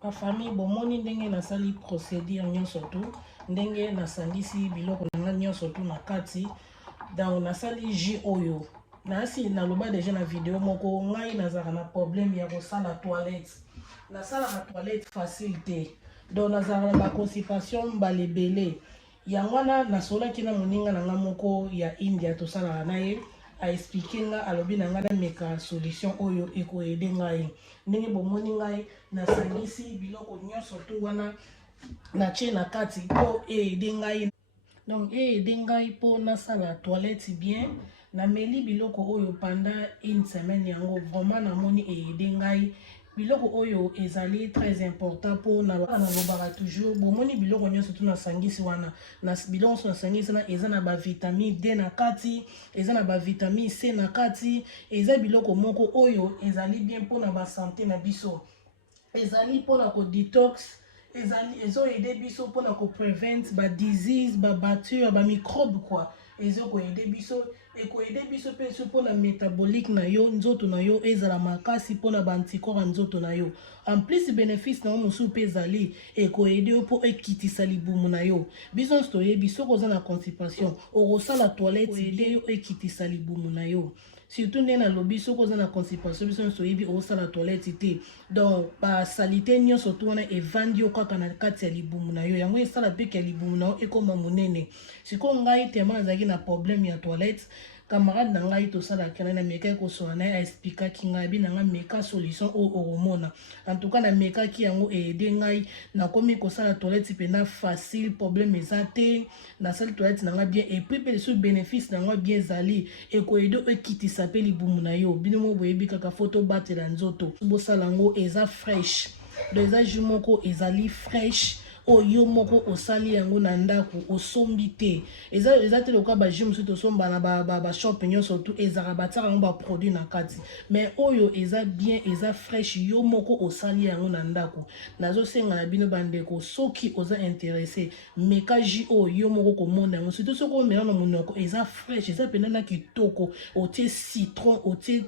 Pa famille bomoni ndenge na sali procédure nyonso tu ndenge na sangisi biloko na nyonso tu na kati donc na sali ji oyo na si na loba déjà na vidéo moko ngai nazaka na problème ya kosala toilette na sala na toilette facile te donc nazaka na constipation balebele yango wana nasolaki na moninga na nga moko ya India tosalaka na ye a expliquer nga alobi na nga na meka solution oyo ekoyede ngai ndenge bomoni ngai nasangisi biloko nyonso tu wana na tie na kati po eyede ngai donc eyede ngai po nasala toilette bien nameli biloko oyo pendant une semaine yango vraiment namoni eyede ngai biloko oyo ezali très important pour na lobaka toujours bomoni biloko nyonso tu nasangisi wana na biloko nyonso nasangisi na eza na ba vitamine D na kati eza na ba vitamine C na kati eza biloko moko oyo ezali bien pour na ba santé na biso ezali pour na ko detox ezali ezoyede biso pour na ko prevent ba disease ba bactéries ba microbe quoi ezokoyede biso ekoyede biso pe so pour la métabolique na yo nzoto na yo ezala makasi pour na ba anticorps nzoto na yo en plus bénéfice na mosu pe ezali ekoyede yo po ekitisa libumu na yo biso toyebi soko za na constipation okosala toilette ede yo ekitisa libumu na yo surtout ndenge nalobi soki oza na constipation biso nyonso oyebi okosala toilette te donc basalite nyonso tu wana evandi yo kaka na kati ya libumu na yo yango esala peke ya libumu na yo ekoma monene sikoyo ngai tema nazalaki na problème ya toilette camarade na ngai tosalaki na mekaki kosola na ye aexplikaki ngai abi na ngai meka solution oyo okomona en tout cas na mekaki yango eyede ngai nakomi kosala toilette mpena facile problème eza te nasali toilette na ngai bien epuis mpe lisusu bénéfice na ngai bien ezali ekoyede ekitisa mpe libumu na yo bino mo boyebi kaka fo tobatela nzoto bosala yango eza fraîche donc eza jus moko ezali fraîche oyo moko osali yango na ndako osombi te eza te lokola ba jus mosusu tosomba na ba shop nyonso tu ezaka batiaka yango ba produit na kati mais oyo eza bien eza fraîche yo moko osali yango na ndako nazosenga na bino bandeko soki oza intéressé meka jus oyo yo moko komona yango surtout soki omela na monoko eza fraîche eza pena na kitoko otie citron otie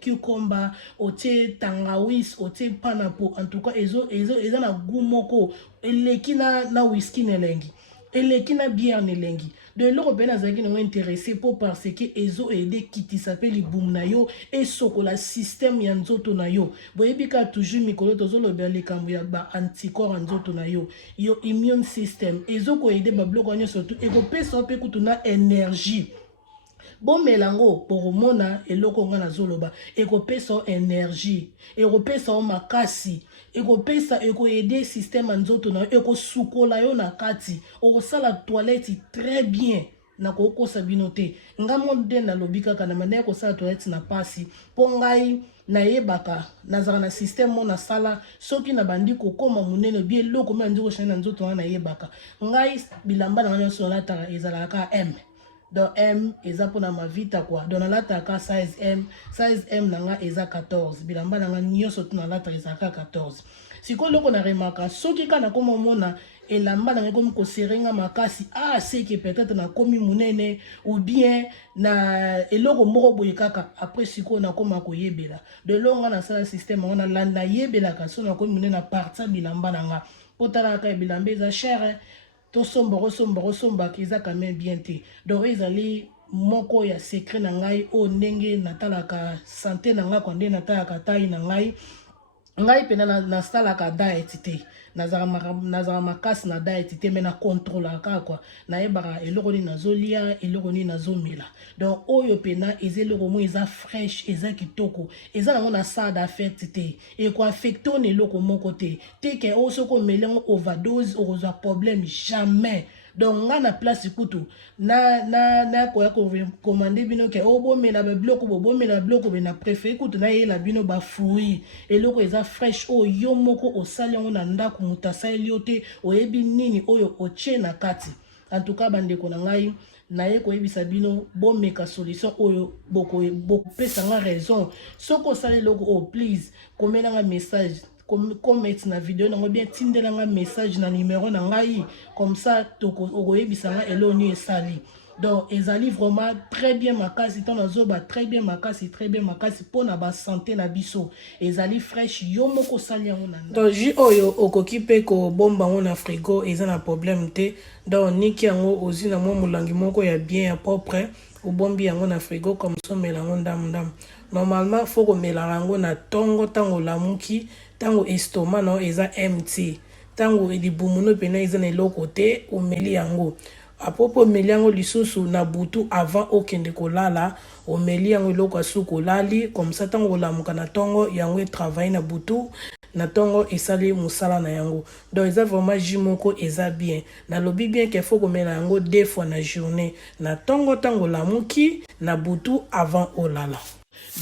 cucumber otie tangawizi otie panapo en tout cas eza na goût moko eleki na whisky nelengi eleki na bière nelengi de eloko mpe nazalaki nango intéressé po parce que ezoyede kitisa mpe libumu na yo esokola système ya nzoto na yo boyebi kaka toujours mikolo tozolobela likambo ya baanticorps ya nzoto na yo yo immune system ezokoyede babiloko nyonso tu ekopesa yo mpe kutu na énergie bomela yango bokomona eloko nga nazoloba ekopesa yo énergie ekopesa yo makasi ekopesa ekoyede système ya nzoto na yo ekosukola yo na kati okosala toilette très bien na kokosa bino te nga mo nde nalobi kaka na manière kosala toilette na pasi mpo ngai nayebaka nazala na système mo nasala soki na bandi kokoma monene bi eloko mpe nandi koshani na nzoto wana nayebaka ngai bilamba na nga nyonso nalataka ezalaka M donc M eza pona mavita quoi donc nalataka 16M 16M nanga eza 14 bilamba nanga nyonso tu nalataka ezalaka 14 sikoyo loko na remaka soki kana koma mona elamba nanga komi koserenga makasi seke peut-être na komi munene ou bien na eloko moko boye kaka après sikoyo na koma koyebela de longa na sala système wana landa yebelaka so na komi munene na partir bilamba nanga potalaka bilamba eza cher tosomba eza quand même bien te donc ezali moko ya secret na ngai o ndenge natalaka santé na ngai kwa ndenge natalaka taille na ngai pena nasalaka diet te nazala makasi na diet te mais na contrôlaka quoi nayebaka eloko nini nazolia eloko nini nazomela donc oyo pena eza eloko mo eza fraîche eza kitoko eza nango na sala d'affaire te ekoaffecte na eloko moko te ke oyo soki omeli yango overdose okozwa problème jamais donc nga na place kutu na koya kokomande bino ke bomela babiloko bomela biloko be na préféré kutu nayela bino bafruit eloko eza fraîche oyo yo moko osali yango na ndako moto asali yo te oyebi nini oyo otie na kati en tout cas bandeko na ngai naye koyebisa bino bomeka solution oyo bokopesa nga raison soki osali eloko oyo please komela nga message comment na vidéo nango bien tindela nga message na numéro na ngai comme ça okoyebisa nga eloni esali donc ezali vraiment très bien makasi tant nazoba très bien makasi pour na ba santé na biso ezali fresh yo moko sali yango na donc ji oyo okoki pe ko bomba ngo na frigo eza na problème te donc niki yango ozina mo mulangi moko ya bien ya propre obombi yango na frigo comme ça melango ndam normalement faut ko melango na tongo tango lamuki tango estomac no eza empty tango libumuno pena eza na eloko te omeli yango apopo omeli yango lisusu na butu avant okende kolala omeli yango eloko asuku olali comme ça tango olamuka na tongo yango travaille na butu na tongo esali musala na yango donc eza vraiment jus moko eza bien na lobi bien qu'il faut komela yango 2 fois na journée na tongo tango lamuki na butu avant olala.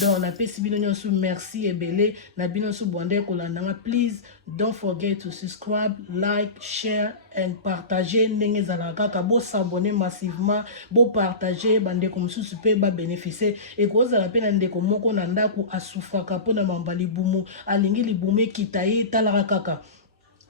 Donc, na pesi bino nyonso merci ebele na bino so bonde kolandanga. Please don't forget to subscribe, like, share and partager ndenge zala kaka bo s'abonner massivement, bo partager bande comme susu pe ba bénéficier et ko zala pe na ndeko moko na ndaku asufaka pona mambali bumu alingi libume kitaye talaka kaka.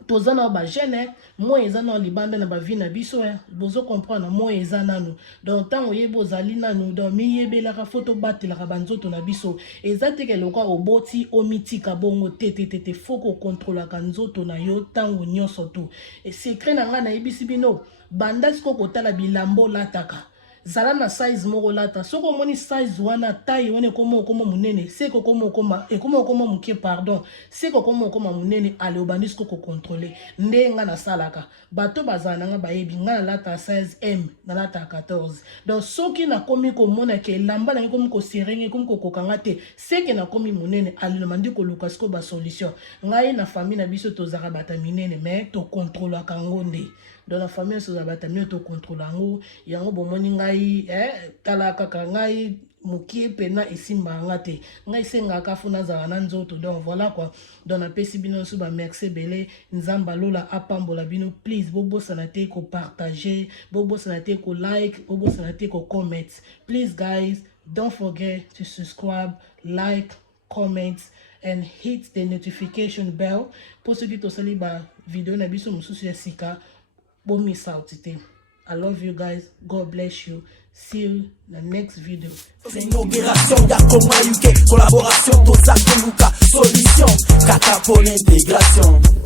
Tozana ba jeune mo ezana libanda na ba vie na biso bozo comprendre mo ezana nous donc tant oyebo zali nanu donc miyebela ka photo batela ka banzoto na biso ezate ke loka oboti omitika bongo tete foko contrôler ka nzoto na yo tango nyonso to et secret na nga na yebisi bino banda siko kotala bilambo lataka zala na size moko lata soko moni size wana taille wana komo munene seko komo muke pardon seko komo munene ale obandisiko ko contrôler ndenga na salaka bato bazana nga bayebi nga lata 16M na lata 14 donc soki na komi ko mona ke lamba na komi ko serenge komi ko kokanga te seke na komi munene ale no mandi ko luka siko ba solution ngai na famille na biso tozaka bata minene mais to contrôler kango nde dans la famille so zabata mieux to contrôler yango bomoni ngai tala kaka ngai mukie pena isimba ngate ngai senga ka funa za na nzoto donc voilà quoi dans la pesi bino so ba merci belé nzamba lola apambola bino please bobo sanate ko partager bobo sanate ko like bobo sanate ko comment please guys don't forget to subscribe, like, comment and hit the notification bell pour ceux qui to sali ba vidéo na biso mususu ya sika. Don't miss out today. I love you guys. God bless you. See you in the next video. Inauguration, y'a comment UK, collaboration, Tosa Kemuka, solution, Kaka pour l'intégration.